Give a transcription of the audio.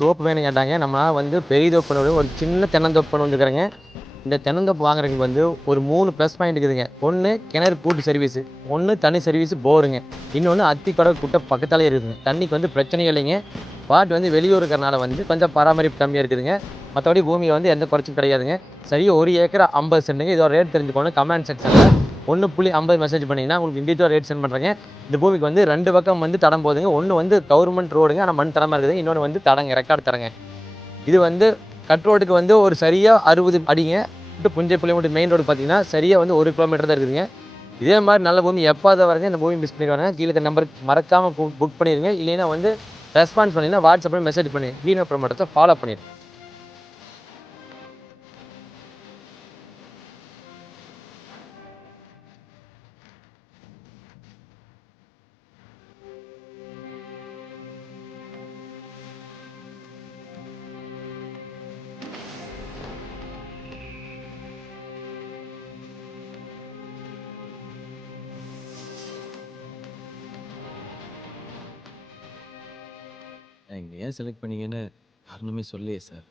தோப்பு வேணும் கேட்டாங்க. நம்ம வந்து பெரிய தோப்பு ஒரு சின்ன தென்னந்தோப்பு வந்துருக்குறேங்க. இந்த தென்னந்தோப்பு வாங்குறதுக்கு வந்து ஒரு 3 ப்ளஸ் பாயிண்ட் இருக்குதுங்க. ஒண்ணு கிணறு கூட்டு சர்வீஸு, ஒண்ணு தனி சர்வீஸு போருங்க. இன்னொன்னு அத்திக்கடவு குட்டை பக்கத்தாலே இருக்குதுங்க. தண்ணிக்கு வந்து பிரச்சனையே இல்லைங்க. பாட் வந்து வெளியூர் இருக்கிறனால வந்து கொஞ்சம் பராமரிப்பு கம்மியா இருக்குதுங்க. மத்தபடி பூமியில வந்து எந்த குறைச்சும் கிடையாதுங்க. சரியா 1 ஏக்கர் 50 சென்ட்டுங்க. இதோட ரேட் தெரிஞ்சுக்கணும் கமெண்ட் செக்ஷன்ல 1.50 மெசேஜ் பண்ணீங்கன்னா உங்களுக்கு இண்டிவிஜுவல் ரேட் சென்ட் பண்றேங்க. இந்த பூமிக்கு வந்து 2 பக்கம் வந்து தடம் போகுதுங்க. ஒண்ணு வந்து கவர்மெண்ட் ரோடுங்க. ஆனா மண் தடமா இருக்குது. இன்னொன்னு வந்து தடங்க ரெக்கார்டு தரங்க. இது வந்து கட் ரோடுக்கு வந்து ஒரு சரியா 60 அடிங்க. புஞ்சை புளியமுட்டு மெயின் ரோடு பார்த்தீங்கன்னா சரியா வந்து 1 கிலோமீட்டர் தான் இருக்குதுங்க. இதே மாதிரி நல்ல பூமி எப்பாவது வரங்க இந்த பூமி மிஸ் பண்ணிடுவாங்க. கீழே இருக்க நம்பருக்கு மறக்காம புக் பண்ணிடுங்க. இல்லைன்னா வந்து ரெஸ்பான்ஸ் பண்ணீங்கன்னா வாட்ஸ்அப்ல மெசேஜ் பண்ணி கிரீன் ப்ரோமோட்டத்தை ஃபாலோ பண்ணிடுங்க. நீங்க ஏன் செலக்ட் பண்ணீங்கன்னு காரணமே சொல்லலையே சார்.